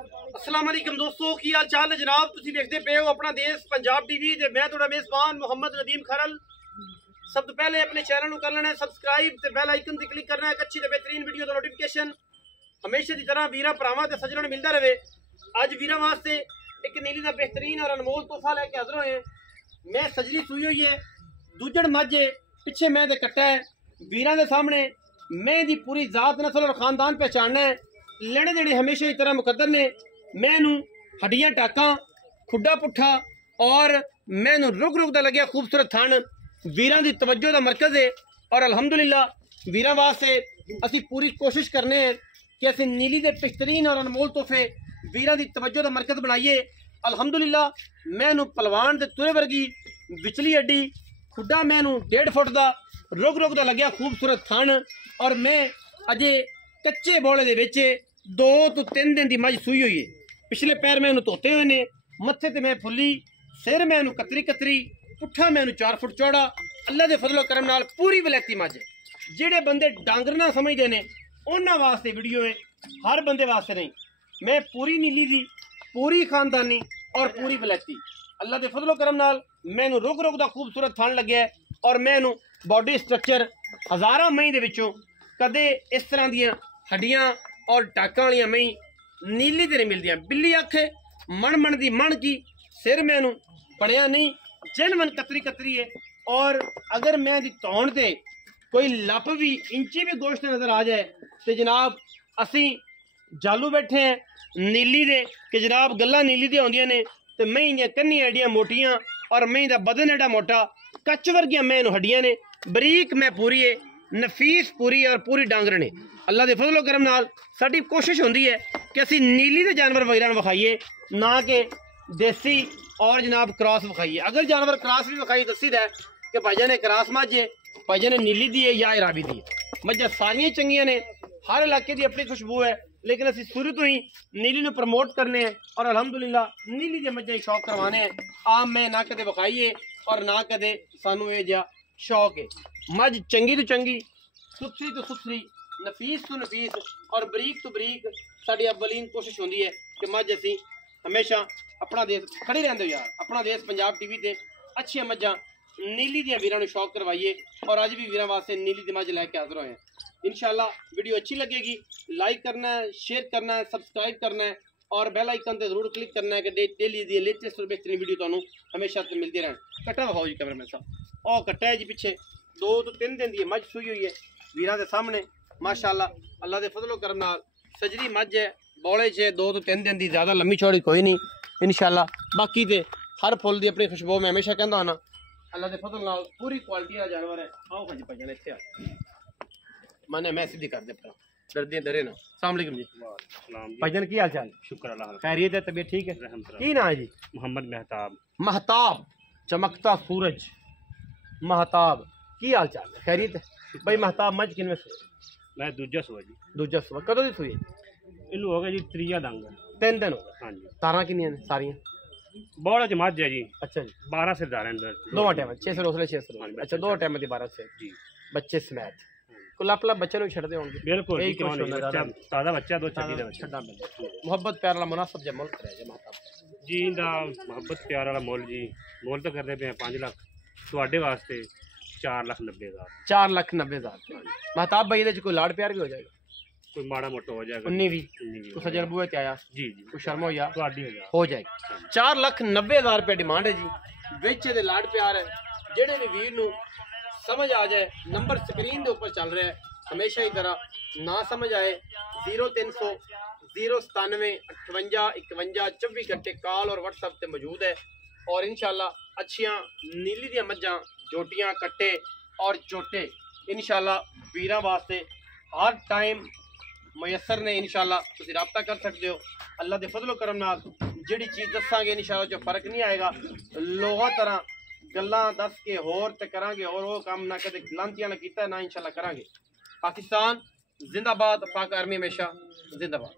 अस्सलाम वालेकुम दोस्तों, की हाल चाल है जनाब। तुसी देखते पे हो अपना देश पंजाब टीवी ते मैं थोड़ा मेजबान मोहम्मद नदीम खरल। सब तो पहले अपने चैनल कर लेना सब्सक्राइब ते बेल आइकन ते क्लिक करना है। अच्छी ते बेहतरीन वीडियो का नोटिफिकेशन हमेशा की तरह वीरा भरावां ते सज्जणों ने मिलता रहे। अज वीरा वास्ते एक नीली का बेहतरीन और अनमोल तोहफा लैके हाजिर होए हैं। मैं सजली सुई हुई है, दूजड़ मझ है, पिछे मैं दे कट्टा है। वीरा के सामने मैं दी पूरी जात नस्ल और खानदान पहचानना है। लेने देने हमेशा की तरह मुकद्दर ने। मैनू हड्डियां टाका खुड्डा पुट्ठा और मैनू रुक रुक दा लग्या खूबसूरत थान वीरां दी तवज्जो दा मरकज है। और अलहमदुलिल्लाह वीरां वास्ते असी पूरी कोशिश करने हैं कि असी नीली दे बेहतरीन और अनमोल तोहफे वीरां दी तवज्जो दा मरकज बनाइए। अलहमदुलिल्लाह मैनू पलवान दे तुरे वर्गी विचली हड्डी खुड्डा मैनू 1.5 फुट दा रुक रुक दा लग्या खूबसूरत थान। और मैं अजे कच्चे बोले दे विच 2 तो 3 दिन दी मझ सूई हुई है। पिछले पैर मैनू धोते हुए ने, मत्थे ते मैं फुल्ली, सिर मैनू कतरी कतरी, पुट्ठा मैनू 4 फुट चौड़ा। अल्लाह दे फजलो करम नाल पूरी वलैती मझ है। जेड़े बंदे डांगर ना समझते ने उन्हां वास्ते वीडियो है, हर बंदे वास्ते नहीं। मैं पूरी नीली दी पूरी खानदानी और पूरी वलैती अल्लाह दे फजलो करम नाल मैनू रुक रुक दा खूबसूरत थान लग्या है। और मैनू बॉडी स्ट्रक्चर हज़ारां मई दे विचों कदे इस तरह दियां हड्डियां और टाकां वाली मई नीली ते नहीं मिलदियां। बिल्ली अख मन मन दी मन की, सिर मैनू पड़िया नहीं, जन मन कतरी कतरी है। और अगर मैं दी तौण ते कोई लप भी इंची भी गोश्त नजर आ जाए तो जनाब असी जालू बैठे हैं नीली दे कि जनाब गल्लां नीली दी आउंदियां ने। ते मई दियां कन्नियां एडियां मोटियां और मई दा बदन एडा मोटा, कच्च वर्गियां मैनू हड्डियां ने, बरीक मैं पूरी है, नफीस पूरी और पूरी डांगर ने। अल्लाह दे फजलो करम नाल साडी कोशिश होंदी है कि असी नीली दे जानवर वगैरह विखाइए, ना कि देसी और जनाब क्रॉस विखाइए। अगर जानवर क्रॉस भी विखाई दसी दा कि भाईजान ने क्रॉस मझ है, भाईजान ने नीली दी है या इराबी दी है। मझां सारियां चंगियां ने, हर इलाके की अपनी खुशबू है, लेकिन असी शुरू तो ही नीली ने प्रमोट करने हैं और अलहमदुलिल्लाह नीली दे मझां शौक करवाने हैं। आम मैं ना कदे विखाइए और ना कदे सानू ये जिहा शौक है। मझ चंगी तो चंगी, सुथरी तो सुथरी, नफीस तो नफीस और बरीक तो बरीक साड़ी अव्वलीन कोशिश होंदी है कि मझ असी हमेशा अपना देश खड़े रहंदे यार। अपना देश पंजाब टीवी ते अच्छी मझां नीली दियां वीरां नूं शौक करवाइए। और अज भी वीरां वास्ते नीली दी मझ लैके हाजिर होए हैं। इंशाल्लाह वीडियो अच्छी लगेगी, लाइक करना है, शेयर करना है, सब्सक्राइब करना है और बेल आइकन ते जरूर क्लिक करना है कि डेली दी लेटेस्ट और बेहतरीन वीडियो तुहानूं हमेशा ते मिलदी रहन। कट्टा विखाओ जी कैमरामैन साहब, और कट्टा है जी पिछे 2 तो 3 दिन दी मझ सूई हुई है वीरां दे सामने माशाअल्लाह। अल्लाह दे फजलो करम नाल सजरी मझ है, बौले च 2 तो 3 दिन दी, ज़्यादा लम्मी चौड़ी कोई नहीं इंशाअल्लाह। बाकी ते हर फुल दी अपनी खुशबू मैं हमेशा कहता हूं ना, अल्लाह दे फजल नाल पूरी क्वालिटी का जानवर है। आओ भाजी भजन इत्थे आ मैंने मैं सीधी कर दे अपना डरदे डरे ना। अस्सलाम वालेकुम जी भजन, की हाल चाल? शुक्र अल्लाह, खैरियत है, तबीयत ठीक है? की नाम है जी? मोहम्मद मेहताब। महताब, चमकता सूरज महताब, की हाल चाल? खैरियत है भाई? महताब मझ किनवे सूए? मैं दूजा सुआ जी। दूजा सूआ कदों दी सूई? इनू हो गया जी 3 दंग। 3 दिन हो गए। हाँ जी। तारा किनियां ने सारियां? बौड़ा च मझ है जी। अच्छा जी, 12 सिरदार हैं दो टाइम 6 से रोसले 6 से। अच्छा, 2 टाइम दी 12 से जी बच्चे समेत को लप लप बच्चे छड़ते होंगे। बिल्कुल यही क्यों कुछ नहीं, होना बच्चा ज़्यादा ताज़ा बच्चा 2 छड़ी दा बच्चा। छड्डा मिले मोहब्बत प्यार वाला मुनासिब जब मुल्क रहे महताब जी। इंदा मोहब्बत प्यार वाला मोल जी, मोल तो करते पे 5 लाख, तुहाडे वास्ते 4,90,000। 4,90,000 महताब भाई दे कोई लाड़ प्यार भी हो जाएगा? कोई माड़ा मोटा हो जाएगा 19 भी 19 तो सजन बुए ते आया जी जी कोई शर्म हो या तुहाडी हो जाएगी। 4,90,000 रुपये डिमांड है जी। बिच दे लाड़ प्यार है, जेड़े भी वीर नूं समझ आ जाए नंबर स्क्रीन के ऊपर चल रहा है हमेशा ही तरह, ना समझ आए 0300 097 58 51 24 घंटे कॉल और व्हाट्सएप पे मौजूद है। और इंशाल्लाह अच्छियां नीली दियां मझां, जोटियां, कट्टे और चोटे इंशाल्लाह वीरां वास्ते हर टाइम मयसर ने। इंशाल्लाह तुसीं राबता कर सकते हो। अल्लाह दे फजलो करम नाल जिहड़ी चीज़ दसांगे इंशाल्लाह जो फर्क नहीं आएगा। लोगां तरह गल्लां दस के होर ते करांगे और वो काम ना कदे लांतियां ना कीता ना इंशाल्लाह करांगे। पाकिस्तान जिंदाबाद, पाक आर्मी हमेशा जिंदाबाद।